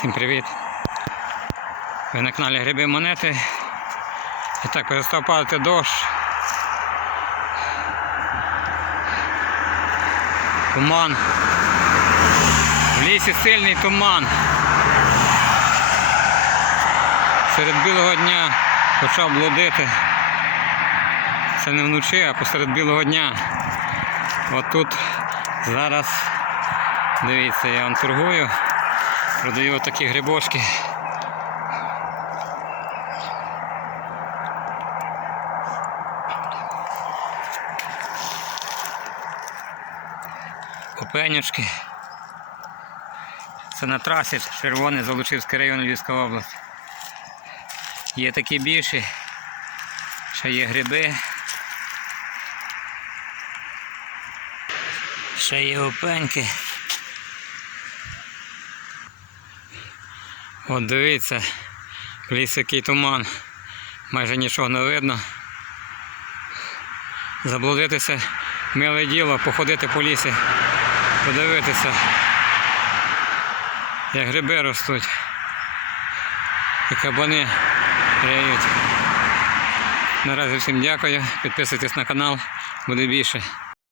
Всім привіт! Ви на каналі Гриби Монети. І так, перестав падати дощ. Туман. В лісі сильний туман. Серед білого дня почав блудити. Це не вночі, а посеред білого дня. От тут зараз, дивіться, я вам торгую. Продаю такі грибочки. Опенючки. Це на трасі Червоний Золочівський район Львівська область. Є такі більші, ще є гриби. Ще є опеньки. От дивіться, ліс який туман, майже нічого не видно. Заблудитися миле діло, походити по лісі, подивитися, як гриби ростуть, і кабани риють. Наразі всім дякую, підписуйтесь на канал, буде більше.